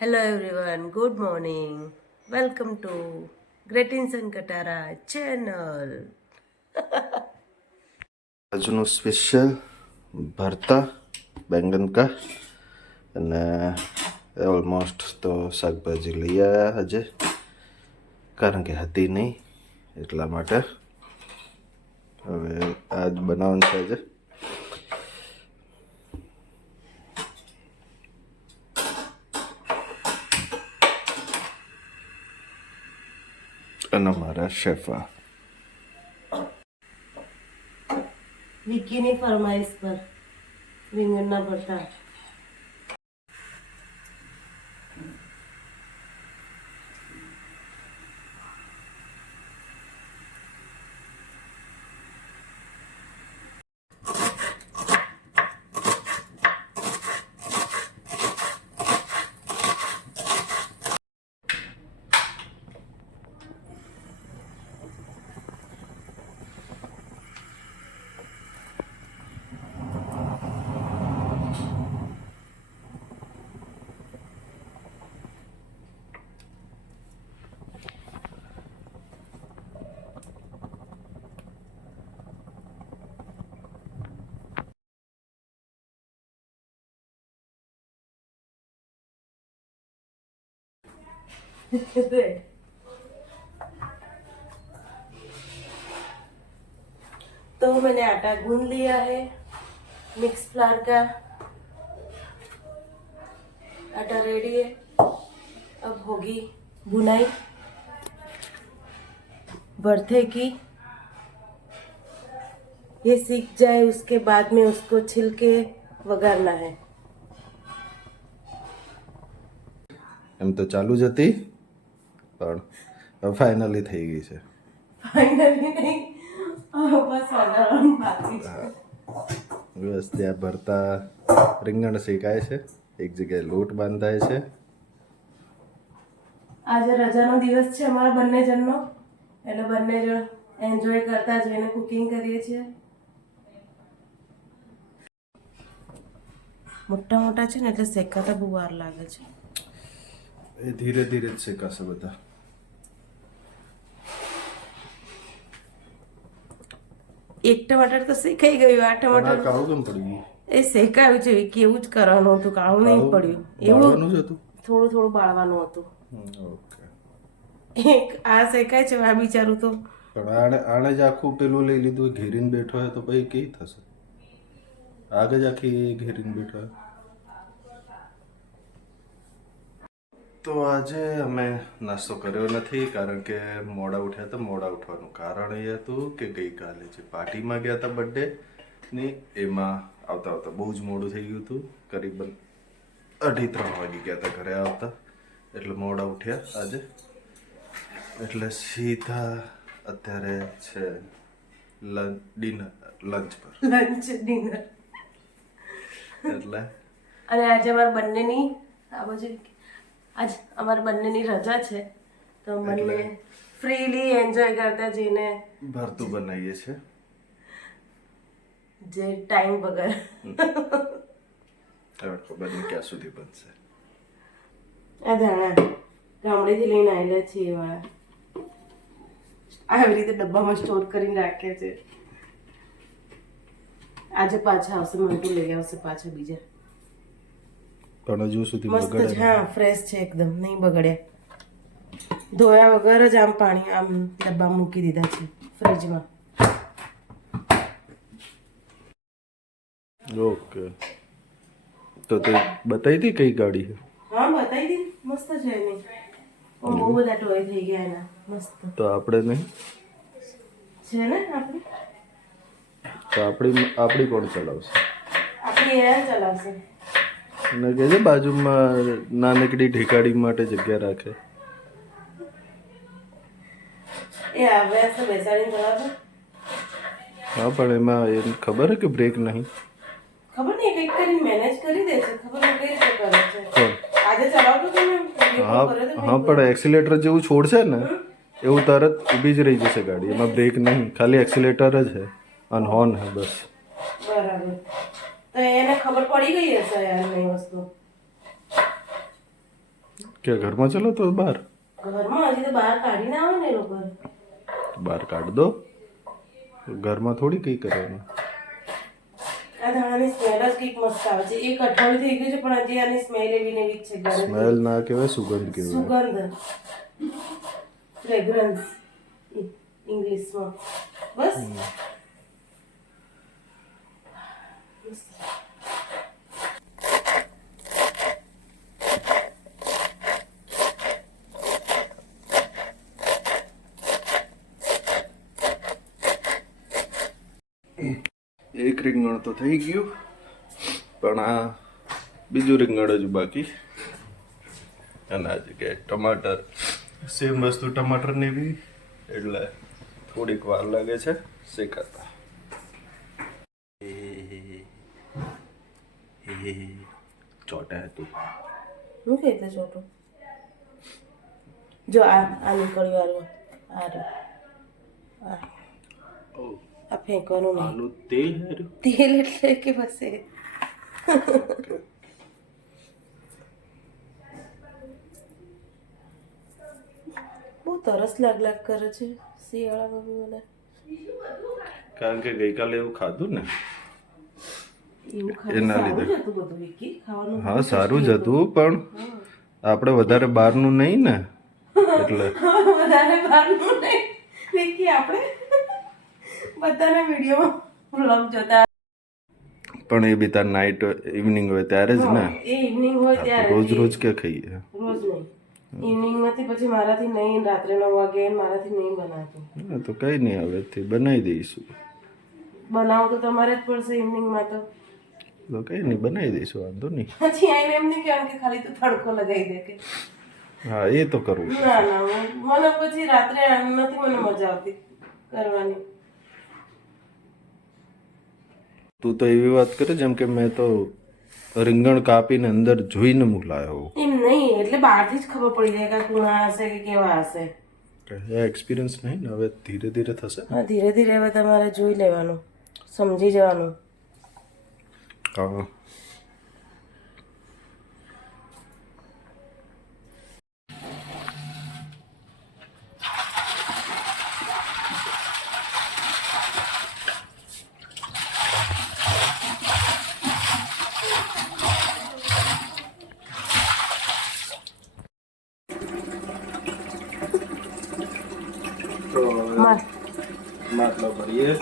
Hello everyone, good morning. Welcome to Greetings and Katara channel. આજનું special ભરતા બેંગન કા અને ઓલમોસ્ટ તો શાકભાજી લઈ આવ્યા આજે કારણ કે હતી નહીં એટલા માટે હવે આજ બનાવવાનું છે આજે અને મારા શેફા વિકીની ફરમાઈશ પર રીંગણના ભરતા. तो मैंने आटा गूंद लिया है. मिक्स फ्लावर का आटा रेडी है. अब होगी बुनाई भरते की. ये सीख जाए उसके बाद में उसको छिल के वगारना है. એમ તો ચાલુ જ હતી પણ હવે ફાઇનલી થઈ ગઈ છે. फाइनली नहीं, बस वगारવાનું બાકી છે. બસ ત્યાં ભરતા રીંગણ શેકાય છે, એક જગ્યાએ લોટ બાંધાય છે. આજે રજાનો દિવસ છે અમારા બંને જણનો, એટલે બંને જણ એન્જોય કરતા જઈને કુકિંગ કરીએ છીએ. મોટા મોટા છે ને એટલે શેકાતા બહુ વાર લાગે છે. એ ધીરે ધીરે જ શેકાશે બધા. એક ટમાટર તો શેકાઈ ગયું. આ ટમાટર કાળું કેમ પડી ગયું? એ શેકાયું છે, કેવું જ કરવાનું હતું, કાળું નહીં પડ્યું. એવું બાળવાનું જ હતું. થોડું થોડું બાળવાનું હતું. ઓકે. એક આ શેકાય છે, આ બિચારું તો પણ આણે જ આખું પેલું લઈ લીધું, ઘેરીને બેઠો હોય તો પછી કેવી થશે? આગ જ આખી ઘેરીને બેઠો હોય. તો આજે અમે નાસ્તો કર્યો નથી કારણ કે મોડા ઉઠ્યા હતા. મોડા ઉઠવાનું કારણ એ હતું કે ગઈકાલે જે પાર્ટીમાં ગયા હતા બર્થડે ની, એમાં આવતા આવતા બહુ જ મોડું થઈ ગયું હતું. કરીબન 2:30 વાગી ગયા હતા ઘરે આવતા, એટલે મોડા ઉઠ્યા આજે. એટલે સીધા અત્યારે છે લંચ પર. Lunch dinner. એટલે અને આજે અમારા બંનેની આ બાજુ આજ અમારા બંનેની રજા છે, તો બંને ફ્રીલી એન્જોય કરતા જઈને ભરતું બનાવીએ છીએ જે ટાઈમ વગર. હવે ખબર નહીં ક્યાં સુધી બનશે. આ ધાણા ગામડેથી લઈને આવેલા છે એવા આવી રીતે ડબ્બામાં સ્ટોર કરીને રાખ્યા છે. આજે પાછા આવશે, મંટુ લઈ આવશે પાછા બીજા. પણ હજુ સુધી મસ્ત છે. હા, ફ્રેશ છે એકદમ, નહીં બગડ્યા. ધોયા વગર જ આમ પાણી આમ ડબ્બા મૂકી દીધા છે ફ્રીજમાં. ઓકે. તો તે બતાવી હતી કઈ ગાડી છે? હા, બતાવી દીધી. મસ્ત છે એની. બહુ બધા ટોય થઈ ગયા એના. મસ્ત તો આપણે નહીં છે ને. આપણે તો આપણી કોણ ચલાવશે? આપણી એ ચલાવશે. અને કહે છે બાજુમાં નાનકડી ઢેકાડી માટે જગ્યા રાખે. એ આવે તો બેસાડીને ચલાવશે. હા, પણ એમાં એમ ખબર છે કે બ્રેક નહીં. ખબર નહીં, કંઈક કરીને મેનેજ કરી દે છે. ખબર નહીં કઈ રીતે કરે છે. કોણ? આજે ચલાવતો તો મેં હા હા, પણ એક્સિલેટર જેવું છોડશે ને એવું તરત ઊભી જ રહી જશે ગાડી. એમાં બ્રેક નહીં, ખાલી એક્સિલેટર જ છે અને હોર્ન છે બસ. બરાબર. તો એને ખબર પડી ગઈ હશે યાર નવી વસ્તુ. કે ઘરમાં ચલો તો બહાર ઘરમાં હજી તો બહાર કાઢીને આવે ને એ લોકો. બહાર કાઢ દો. ઘરમાં થોડી કંઈ કરવાનું. આ ધાણાની સ્મેલ જ કંઈક મસ્ત આવે છે. એક અઠવાડિયું થઈ ગયું છે પણ હજી આની સ્મેલ એવી ને એવી જ છે. ઘરે સ્મેલ ના કહેવાય, સુગંધ કહેવાય. સુગંધ, ફ્રેગ્રન્સ ઇંગ્લિશમાં. બસ એક રીંગણ તો થઈ ગયું, પણ આ બીજું રીંગણ હજુ બાકી. અને આ જગ્યાએ ટમાટર, સેમ વસ્તુ ટમાટરની બી, એટલે થોડીક વાર લાગે છે શેકાતા. ચોટા હતું. હું કહેતો છોટું જો આ નીકળ્યું વાળું આ ફેંકવાનું નહીં. આનું તેલ હાર્યું. તેલ એટલે કે બસ એ બહુ તરસ લાગ કરે છે શિયાળામાં બી મને. કારણ કે ગઈકાલે એવું ખાધું ને, એવું એના ખાવાનું લીધે. સારું જ હતું બધું વિકી ખાવાનું. હા સારું જ હતું, પણ આપણે વધારે બહારનું નહીં ને, એટલે વધારે બહારનું નહીં વિકી. આપણે બધાના વિડીયોમાં વ્લોગ જોતા, પણ એ બી તાર નાઇટ ઇવનિંગ હોય ત્યારે જ ને. એ ઇવનિંગ હોય ત્યારે રોજ રોજ કે ખાઈએ. રોજ નહીં. ઇવનિંગ માંથી પછી મારાથી નહીં, રાત્રે 9 વાગે મારાથી નહીં બનાતું. હા તો કઈ નહીં, હવેથી બનાવી દઈશું. બનાવું તો તમારે જ પડશે ઇવનિંગમાં તો. તો કઈ નહીં, બનાવી દઈશું, વાંધો નહીં. પછી આઈને એમ નહીં કહેવાનું કે ખાલી તું તડકો લગાવી દે કે. હા એ તો કરવું. ના મને પછી રાત્રે નથી મને મજા આવતી કરવાની. તું તો એવી વાત કરે જેમ કે મેં તો રીંગણ કાપીને અંદર જોઈને મોકલાયો. એમ નહીં, એટલે બહારથી જ ખબર પડી જાય કે આ કુણા હશે કે કેવા હશે. એ એક્સપિરિયન્સ નહીં ને, હવે ધીરે ધીરે થશે. હા ધીરે ધીરે હવે તમારે જોઈ લેવાનું, સમજી જવાનું. હા તો માટલા ભરીએ.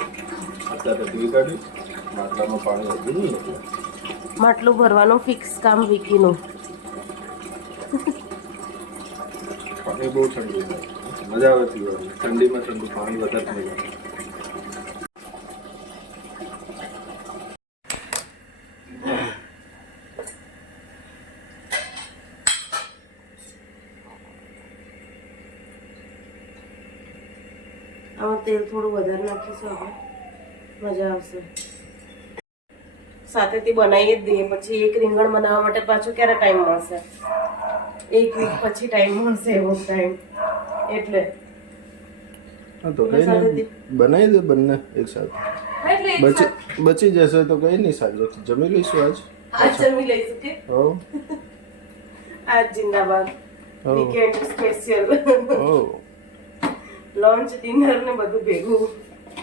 અત્યારે ધોઈ કાઢ્યું, માટલામાં પાણી હતું નહીં એટલે. માટલું ભરવાનું ફિક્સ કામ વિકીનું. પાણી બહુ ઠંડુ થાય, મજા આવે પીવાની. ઠંડીમાં ઠંડુ પાણી વધારે મજા આવે. આમાં તેલ થોડું વધારે નાખીશું આપણે, મજા આવશે. સાથેથી બનાવી જ દઈએ, પછી એક રીંગણ બનાવવા માટે પાછું ક્યારે ટાઈમ મળશે? 1 વીક પછી ટાઈમ મળશે, એવો ટાઈમ. એટલે હા તો કઈ નહીં, બનાવી દે બંને એક સાથે. હા, એટલે એક બચી જશે તો કઈ નહીં, સાંજે જમી લઈશું આજ. આજ જમી લઈશું કે હો આજ જિંદાબાદ. હો વીકેન્ડ સ્પેશિયલ હો. લંચ ડિનર ને બધું ભેગું.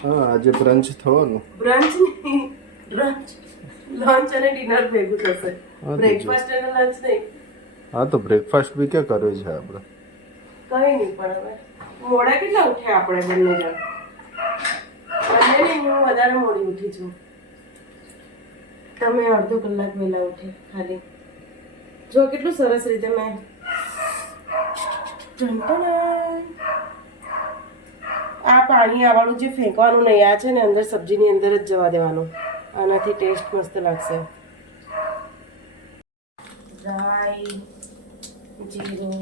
હા આજે બ્રંચ થવાનું. બ્રંચ નહીં, બ્રંચ. લંચ અને ડિનર ભેગું થશે, તો બ્રેકફાસ્ટ અને લંચ નહીં. હા તો બ્રેકફાસ્ટ બી ક્યાં કર્યો છે આપણે? કઈ નહીં, પણ હવે મોડા કેટલા ઉઠ્યા આપણે બંને જણ? બંને નહીં, હું વધારે મોડી ઉઠી છું. તમે અડધો કલાક વહેલા ઉઠી ખાલી. જો કેટલું સરસ રીતે મેં આ પાણી આવાળું જે ફેંકવાનું નહીં, આ છે ને અંદર સબ્જીની અંદર જ જવા દેવાનું. આનાથી ટેસ્ટ મસ્ત લાગશે. રાઈ, જીરું,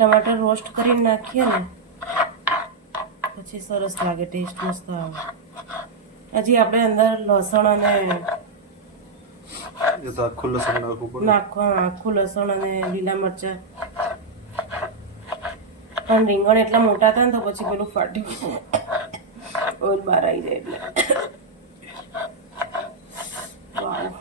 ટમાટર રોસ્ટ કરીને નાખીએ ને પછી સરસ લાગે, ટેસ્ટ મસ્ત આવે. હજી આપણે અંદર લસણ અને એ તો આખું લસણ નાખવું પડે. આખું લસણ અને લીલા મરચાં. પણ રીંગણ એટલા મોટા હતા ને તો પછી પેલું ફાટ્યું, ઓઇલ બહાર આવી જાય એટલે. વાવ.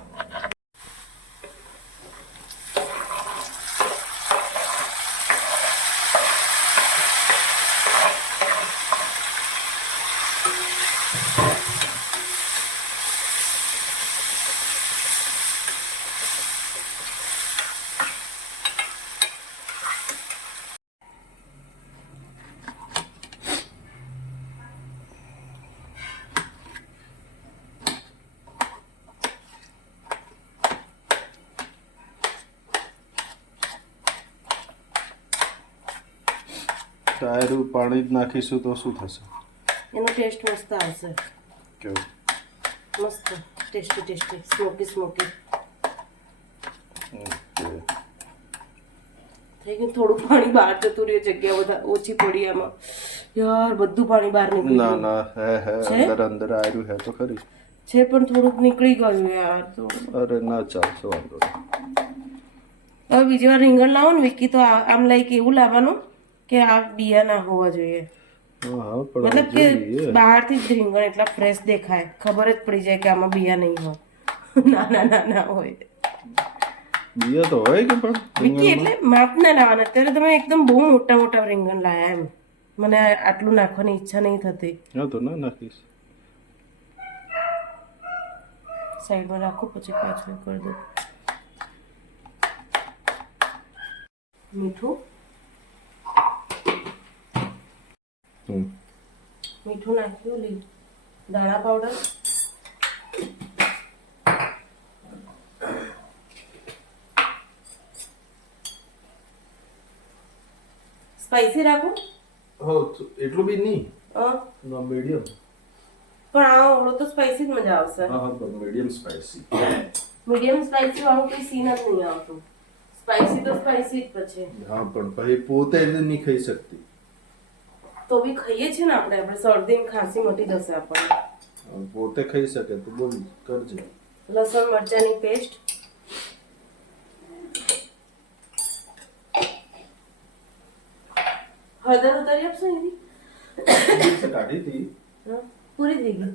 ડાયરું પાણી જ નાખીશું તો શું થશે? એનો ટેસ્ટ મસ્ત આવશે. કેવું? મસ્ત ટેસ્ટી, સ્મોકી. થઈ ગયું. થોડું પાણી બહાર જતું રહ્યું, જગ્યા બધા ઓછી પડી એમાં. યાર બધું પાણી બહાર નીકળ્યું. ના હે અંદર આયરું હે તો ખરી છે પણ થોડુંક નીકળી ગયું યાર. અરે ના ચાલશે, વાંધો નહીં. હવે બીજી વાર રીંગણ લાવો ને વિકી તો આમ લાઈક એવું લાવવાનું કે આ બિયા ના હોવા જોઈએ. મતલબ કે બહારથી જ રીંગણ એટલા ફ્રેશ દેખાય, ખબર જ પડી જાય કે આમાં બિયા નહીં હોય. નાના હોય બિયા તો હોય કે પણ વિકી એટલે માપ ના લાવવાના. અત્યારે તમે એકદમ બહુ મોટા રીંગણ લાયા એમ, મને આટલું નાખવાની ઈચ્છા નહીં થતી. હા તો ના નાખીશ. સાઈડમાં રાખું પછી પાછું કરી દઉં. મીઠું નાખ્યું. દાણા પાવડર, સ્પાઈસી રાખું. એટલું બી નહીં, મીડિયમ. પણ આ ઓળો તો સ્પાઈસી જ મજા આવશે. મીડિયમ સ્પાઈસી વાળું કોઈ સીન જ નહીં આવતું. સ્પાઈસી તો સ્પાઈસી જ પછી. હા પણ પછી પોતે નહીં ખાઈ શકતી તો બી ખાઈએ છીએ ને આપણે શરદી ને ખાંસી મટી જશે આપણને. પોતે ખાઈ શકે તો બોલ કરજે. લસણ મરચાંની પેસ્ટ, હળદર ઉતારી આપશો એની? કાઢી હતી, પૂરી થઈ ગઈ.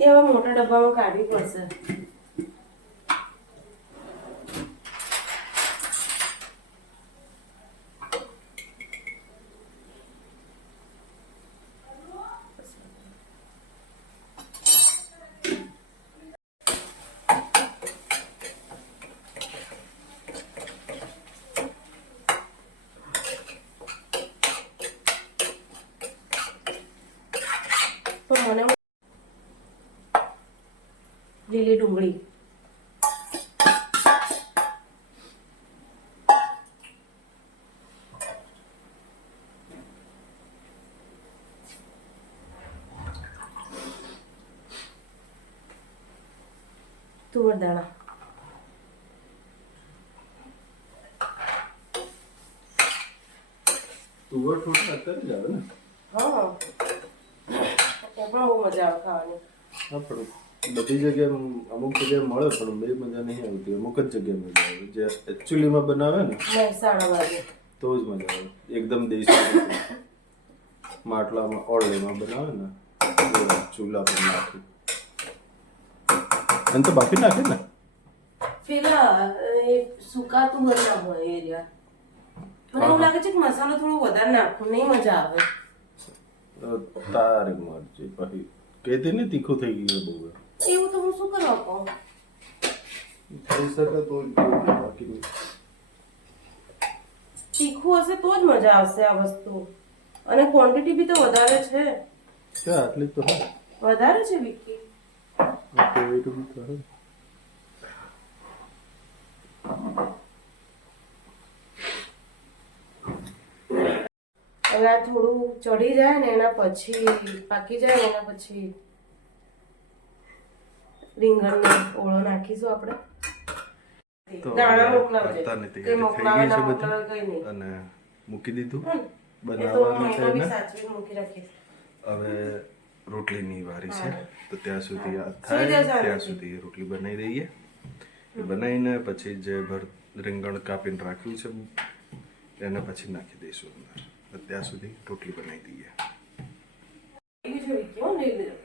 એ હવે મોટા ડબ્બામાં કાઢવી પડશે. તો મને લીલી ડુંગળી, તુવર દાણા, તુવર થોડી અત્યારે જ આવે ને? હા એ પણ બહુ મજા આવે ખાવાની. હા પણ બધી જગ્યાએ અમુક જગ્યાએ મળે પણ બે મજા નહીં આવતી. અમુક જ જગ્યાએ મજા આવે. જે એકચ્યુઅલીમાં બનાવે ને મહેસાણા બાજુ તો જ મજા આવે. એકદમ દેશી રીતે માટલામાં ઓળલીમાં બનાવે ને ચૂલા પર નાખી. અને તો બાકી નાખે ને પેલા એ સુકાતું ના હોય એરિયા. મને એવું લાગે છે કે મસાલો થોડો વધારે નાખું, નહીં મજા આવે. તારી મરજી. પછી કહેતી ને તીખું થઈ ગયું બહુ. એવું તો હું શું કરવા કહું? થઈ શકે તો બાકી નહીં. તીખું હશે તો જ મજા આવશે આ વસ્તુ. અને ક્વોન્ટિટી બી તો વધારે છે. ક્યાં આટલી તો હા વધારે છે વિકી. હવે આ થોડું ચડી જાય ને એના પછી પાકી જાય એના પછી રીંગણનો ઓળો નાખીશું આપણે. તો દાણા મોકલાવજે. અત્યારની કે તૈયારી મોકલાવે થઈ ગઈ ના છે મોકલાવે બધી કઈ નહીં. અને મૂકી દીધું એ તો બનાવવાનું છે મહિનો બી ને સાચવીને મૂકી રાખીશ. હવે રોટલીની વારી છે તો ત્યાં સુધી આ સુઈ થાય જાઓ ત્યાં શાંતિથી. સુધી રોટલી બનાવી દઈએ. એ બનાવીને પછી જે રીંગણ કાપીને રાખ્યું છે એને પછી નાખી દઈશું અંદર. ત્યાં સુધી રોટલી બનાવી દઈએ. એવી જોઈ કેવો લઈ લીધો.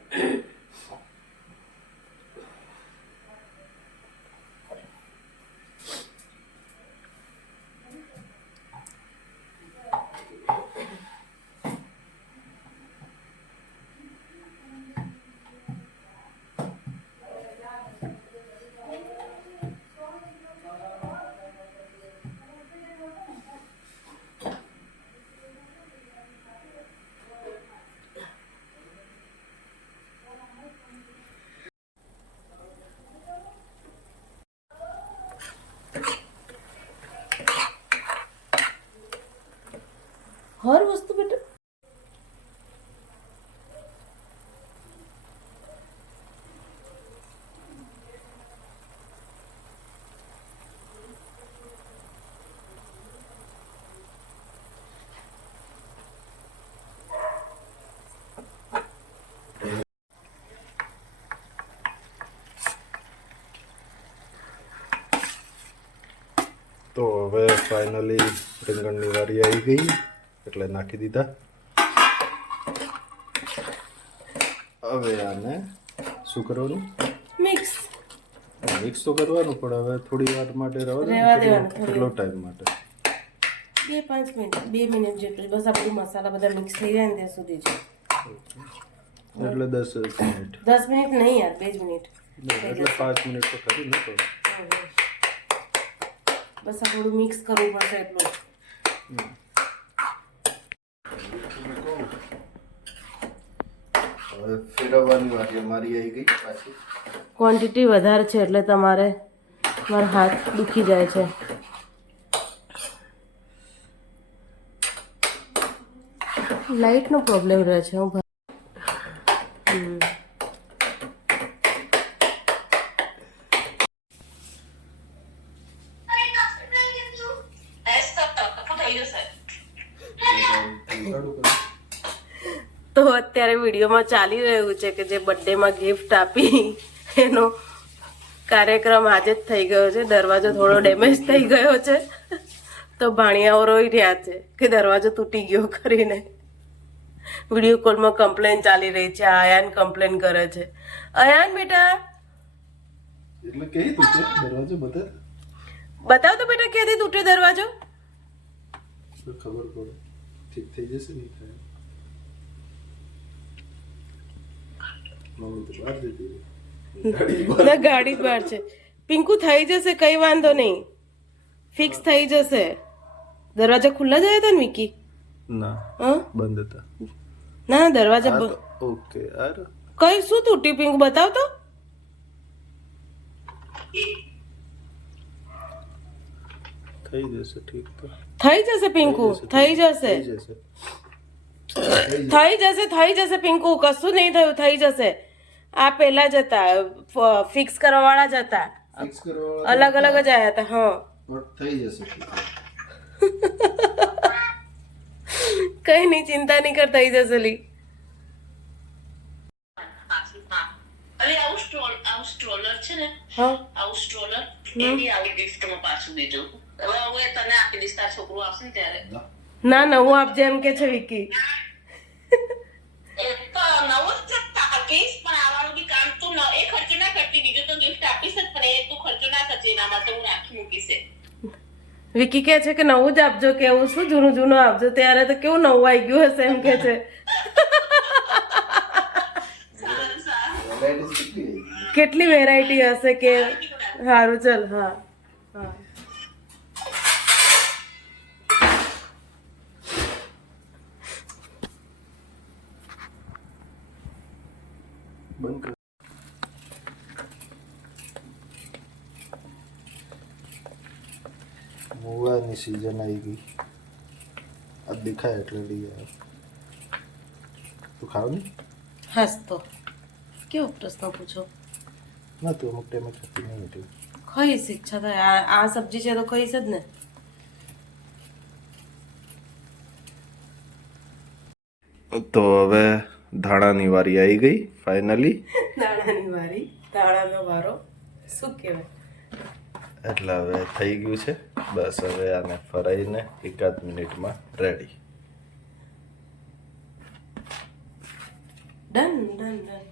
હર વસ્તુ બેટા તો હવે ફાઇનલી રીંગણની વારી આવી ગઈ એટલે નાખી દીધા. હવે આને શું કરવાનું? મિક્સ મિક્સ તો કરવાનું પણ હવે થોડી વાર માટે રહેવા રહેવા દે. દેવાનું, કેટલો ટાઈમ માટે? 2-5 મિનિટ 2 મિનિટ જેટલું બસ. આપણું મસાલા બધા મિક્સ થઈ જાય ને ત્યાં સુધી જ. એટલે 10 મિનિટ 10 મિનિટ નહીં યાર, 2 જ મિનિટ. એટલે 5 મિનિટ તો ખરી ને. તો બસ આ થોડું મિક્સ કરવું પડશે એટલું. હવે ફેરવવાની વારી અમારી આવી ગઈ પાછી. ક્વોન્ટિટી વધારે છે એટલે તમારે મારા હાથ દુખી જાય છે. લાઇટનો પ્રોબ્લેમ રહે છે. હું તો અત્યારે વિડીયોમાં ચાલી રહ્યું છે કે જે બર્થડેમાં ગિફ્ટ આપી એનો કાર્યક્રમ આજે જ થઈ ગયો છે. દરવાજો થોડો ડેમેજ થઈ ગયો છે તો ભાણિયાઓ રોઈ રહ્યા છે કે દરવાજો તૂટી ગયો કરીને. વિડીયો કોલમાં કમ્પ્લેન ચાલી રહી છે. આયાન કમ્પ્લેન કરે છે. આયાન બેટા એટલે કઈ તૂટે દરવાજો બતા? બતાવ તો બેટા ક્યાંથી તૂટે દરવાજો. ખબર પડે ઠીક થઈ જશે ને. મમ્મી તો બહાર જતી ના ગાડી બહાર છે. પિંકુ થઈ જશે, કઈ વાંધો નહીં, ફિક્સ થઈ જશે. દરવાજા ખુલ્લા જ હતા ને વિકી? ના હા બંધ હતા. ના દરવાજા ઓકે યાર કઈ શું તૂટ્યું પિંકુ બતાવ તો. થઈ જશે ઠીક. તો થઈ જશે પિંકુ, થઈ જશે, થઈ જશે, થઈ જશે પિંકુ. કશું નહીં થયું, થઈ જશે. આ પેલા જ હતા, ફિક્સ કરવા વાળા જ હતા, અલગ અલગ જ આયા હતા. હા થઈ જશે. કઈ નહીં, ચિંતા નહીં કર, થઈ જશે. લી અરે આવું સ્ટ્રોલર છે ને, હા આવું સ્ટ્રોલર એ બી આવું ગિફ્ટમાં પાછું દીધું. હવે હું તને આપી દઈશ, તાર છોકરો આવશે ને ત્યારે. ના નવું આપજે એમ કે છે વિકી. એ તો નવું જ આપીશ, પણ આવવાનું બી કામ તું એ ખર્ચો ના કરતી. બીજું તો ગિફ્ટ આપીશ જ, પણ એ તું ખર્ચો ના કરજે. એના માટે હું રાખી મૂકીશ. વિકી કે છે કે નવું જ આપજો, કે એવું શું જૂનું જૂનું આપજો. ત્યારે તો કેવું નવું આવી ગયું હશે એમ કે છે. કેટલી વેરાયટી હશે કે. સારું ચલ. હા હા બંધ કર. મુવાની સીઝન આવી ગઈ. આ દેખાય એટલે લઈ આવે. તું ખાવ ને? હાસ તો કેવો પ્રશ્ન પૂછો. ના તું અમુક ટાઈમે ખાતી નહીં મીઠું. ખાઈશ, ઈચ્છા થાય. આ સબ્જી છે તો ખાઈશ જ ને. તો હવે ધાણાની વારી આવી ગઈ ફાઇનલી. દાણાની વારી, દાણાનો વારો શું કહેવાય. એટલે હવે થઈ ગયું છે. બસ હવે આને ફરાઈને 1 મિનિટમાં રેડી. Done done done.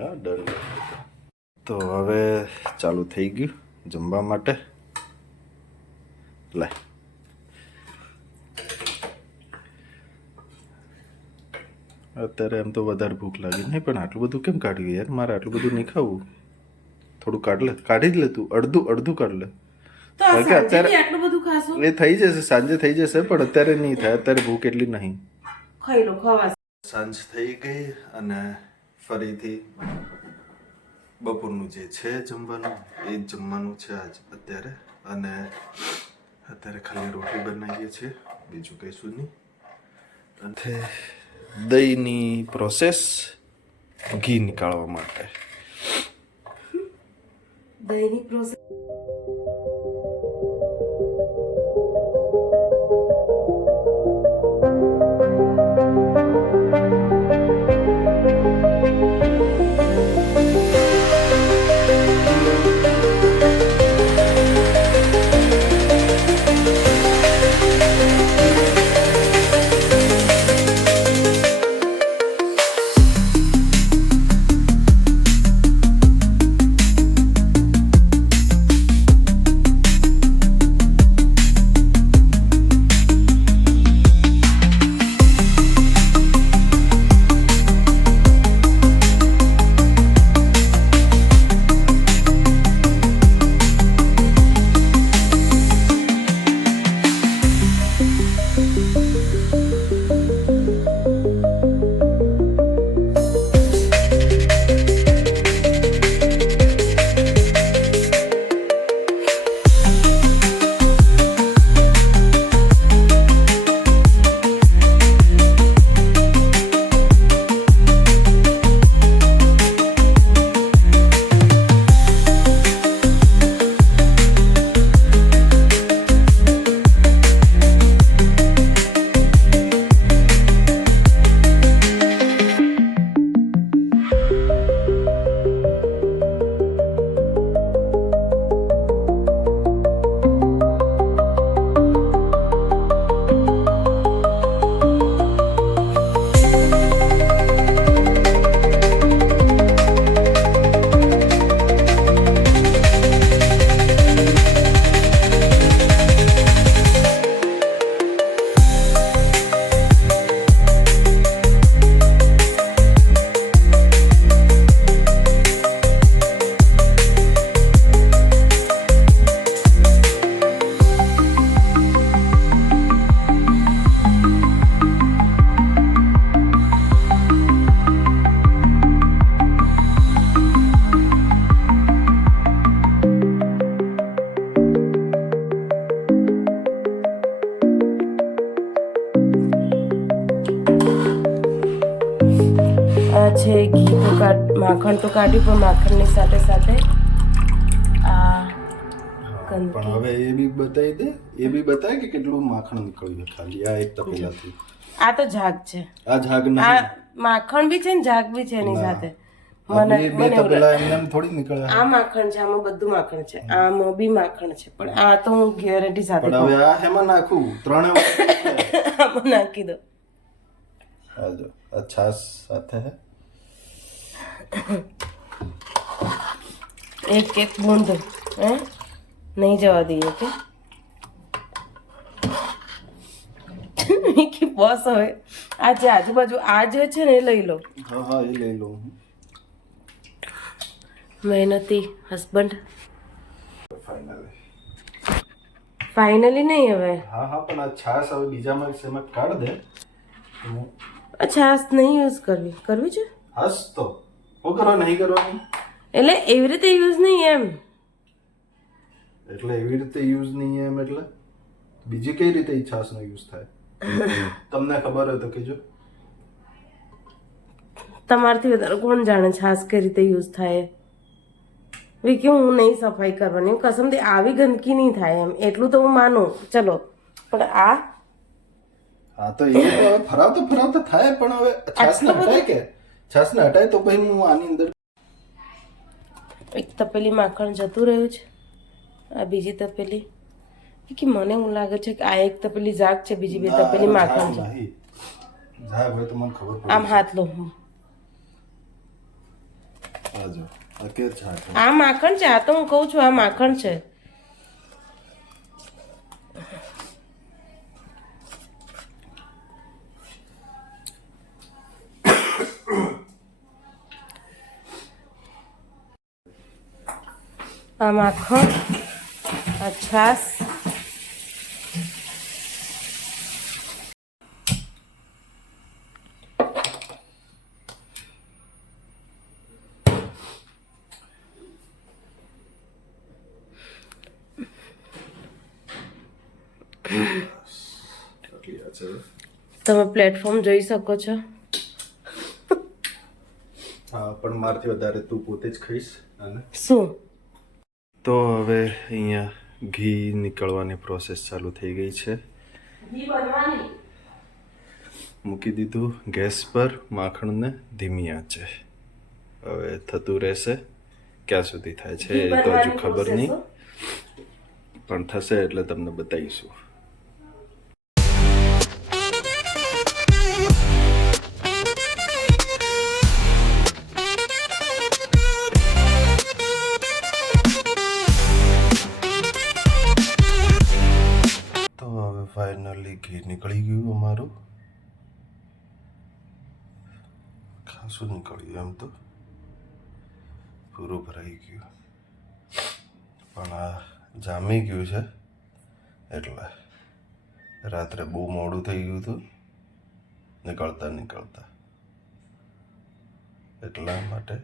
હા ડન. તો હવે ચાલુ થઈ ગયું જમવા માટે. લે અત્યારે એમ તો વધારે ભૂખ લાગી નહીં, પણ આટલું બધું કેમ કાઢ્યું યાર? મારે આટલું બધું નહીં ખાવું. થોડું કાઢ લે, કાઢી જ લે તું. અડધું કાઢ લે. તો આ સાંજે બી આટલું બધું ખાશો? એ થઈ જશે, સાંજે થઈ જશે, પણ અત્યારે નહીં થાય. અત્યારે ભૂખ એટલી નહીં. ખાઈ લો, ખવાશે. સાંજ થઈ ગઈ અને ફરીથી બપોરનું જે છે જમવાનું એ જ જમવાનું છે આજ અત્યારે. અને અત્યારે ખાલી રોટલી બનાવીએ છીએ, બીજું કહીશું નહીં. અને દહીંની પ્રોસેસ ઘી નીકાળવા માટે. દહીંની પ્રોસેસ છે. ઘી તો માખણ તો કાઢ્યું, પણ માખણની સાથે સાથે આ પણ હવે એ બી બતાવી દે. એ બી બતાય કે કેટલું માખણ નીકળ્યું ખાલી આ એક તપેલાથી. આ તો ઝાગ છે. આ ઝાગ આ નહીં, માખણ બી છે ને ઝાગ બી છે એની સાથે. બે તપેલા એમ થોડી નીકળે. આ માખણ છે, આમાં બધું માખણ છે, આમાં બી માખણ છે, પણ આ તો હું ગેરંટી સાથે પણ હવે આ હેમાં નાખું ત્રણે આમાં નાખી દો. આ જો આ છાશ સાથે હે. એક બૂંદ હે નહીં જવા દઈએ કે કે બસ હવે આ જે આજુબાજુ આ જે છે ને એ લઈ લો. હા હા એ લઈ લઉં. મહેનતી હસબન્ડ. ફાઇનલી નહીં હવે. હા હા પણ આ છાશ હવે બીજામાં શેમાં કાઢ દે. આ છાશ નહીં યુઝ કરવી છે. હસ તો શું કરવા નહીં કરવાની? એટલે એવી રીતે યુઝ નહીં એમ. એટલે એવી રીતે યુઝ નહીં એમ એટલે બીજી કઈ રીતે ઈ છાશનો યુઝ થાય તમને ખબર હોય તો કહેજો. તમારથી વધારે કોણ જાણે છાશ કઈ રીતે યુઝ થાય? વિકી હું નહીં સફાઈ કરવાની હું કસમથી આવી ગંદકી નહીં થાય એમ એટલું તો હું માનું ચલો પણ આ હા તો એ ફરાવતા થાય પણ હવે છાસને હટાય કે છાસને હટાય તો પછી હું આની અંદર એક તપેલી માખણ જતું રહ્યું છે આ બીજી તપેલી કે મને એવું લાગે છે કે આ એક તપેલી જાગ છે બીજી બે તપેલી માખણ છે ઝાગ હોય તો મને ખબર પડે આમ હાથ લો આ જો આ કે ઝાગ આ માખણ છે આ તો હું કહું છું આ માખણ છે આ માખણ આ છાસ તમે પ્લેટફોર્મ જોઈ શકો છો હા પણ મારથી વધારે તું પોતે જ ખાઈશ અને શું તો હવે અહીંયા ઘી નીકળવાની પ્રોસેસ ચાલુ થઈ ગઈ છે મૂકી દીધું ગેસ પર માખણને ધીમી આંચે હવે થતું રહેશે ક્યાં સુધી થાય છે એ તો હજુ ખબર નહીં પણ થશે એટલે તમને બતાવીશું ફાઇનલી ઘી નીકળી ગયું અમારું ખાસું નીકળ્યું એમ તો પૂરું ભરાઈ ગયું પણ આ જામી ગયું છે એટલે રાત્રે બહુ મોડું થઈ ગયું હતું નીકળતા એટલા માટે